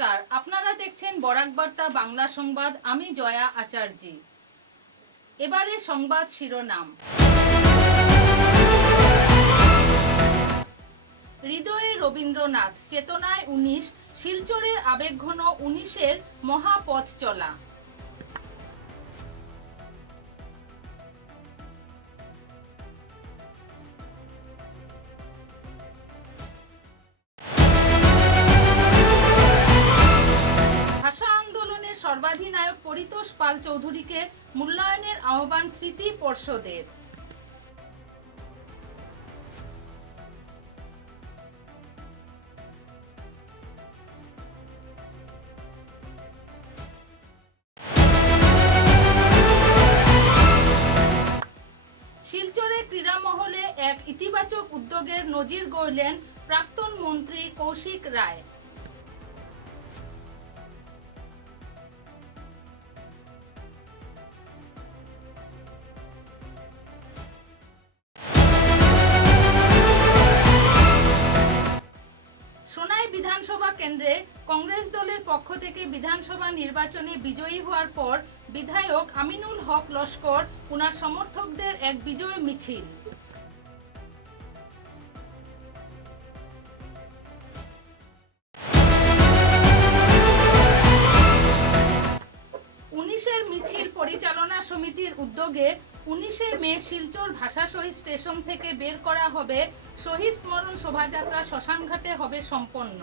নমস্কার, আপনারা দেখছেন বরাক বার্তা বাংলা সংবাদ। আমি জয়া আচার্যি। এবারে সংবাদ শিরোনাম। হৃদয়ে রবীন্দ্রনাথ, চেতনায় 19, শিলচরে আবেগঘন 19-এর মহাপথ চলা। ভাষা আন্দোলনের সর্বাধিনায়ক পরিতোষ পাল চৌধুরীকে মূল্যায়নের আহ্বান স্মৃতি পর্ষদের। শিলচরে ক্রীড়া মহলে এক ইতিবাচক উদ্যোগের নজির গড়লেন প্রাক্তন মন্ত্রী কৌশিক রায়। সোনাই বিধানসভা কেন্দ্রে কংগ্রেস দলের পক্ষ থেকে বিধানসভা নির্বাচনে বিজয়ী হওয়ার পর বিধায়ক আমিনুল হক লস্কর ওনার সমর্থকদের এক বিজয় মিছিল। উনিশের মিছিল পরিচালনা সমিতির উদ্যোগে 19শে মে শিলচর ভাষা শহীদ স্টেশন থেকে বের করা হবে শহীদ স্মরণ শোভাযাত্রা শ্মশানঘাটে হবে সম্পন্ন।